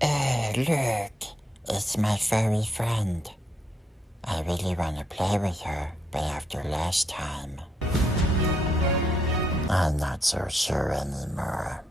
Hey, look, it's my furry friend. I really want to play with her, but after last time, I'm not so sure anymore.